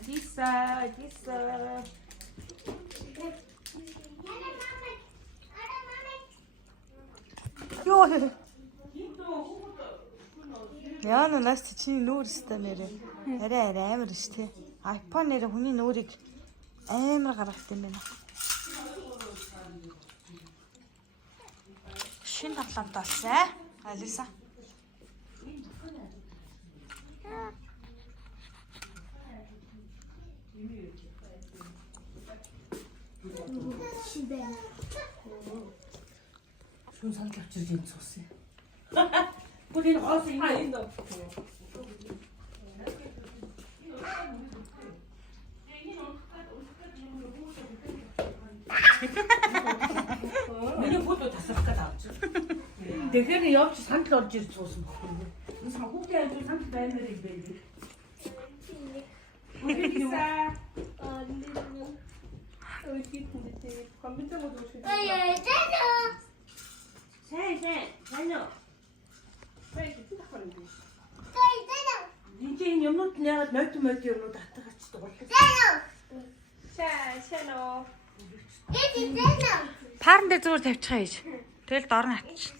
어디 있어? 어디 있어? Йоо. Яна нас чиний нүүр өстэй нэрээ. Арай амар ш тий. iPhone нэрээ хүний нүүрийг амар гаргахт юм байна. Шин тоглоомт болсон. Алиса. Шүн санал авчирж юм цусан. Бүгд энэ хоос юм энэ дөө. Миний бүгд тасрах гэдэг авч. Тэгэхээр явж санал орж ирж цуусан байхгүй. Энэ санхүүгийн ажил санал баймаар юм байна. Энд юмнууд нь яагаад мод юмнууд атгаач дугуулах. Парн дээр зүгээр тавьчихаа ийж. Тэгэл дор нь атчих.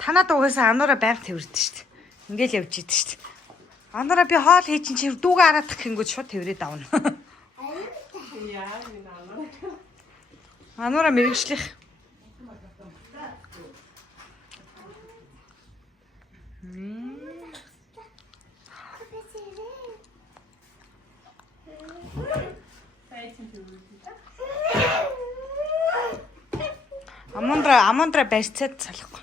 Танад угаасаа ануураа байнга тэрвэрдэж штт. Ингээл явж идэв штт. Ануураа би хоол хий чинь чи дүүгээ араадах гингүүд шууд тэрвэрээд авна. Ануураа мэрэгчлэх. Амондра барьцаад салахгүй.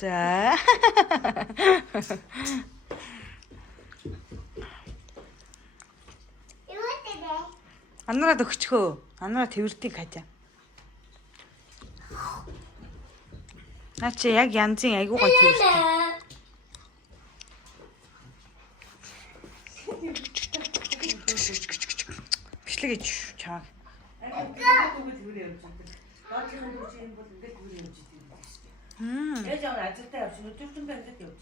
За. Ануураад өгчхөө. Ануураа тэрвэрдийг хажаа. Наа чи яг янзын айгуугаа тэрвэрдэг. Бичлэг гэж чааг. Яаж яа ажилтаа явж өдөртөн байгаад явж.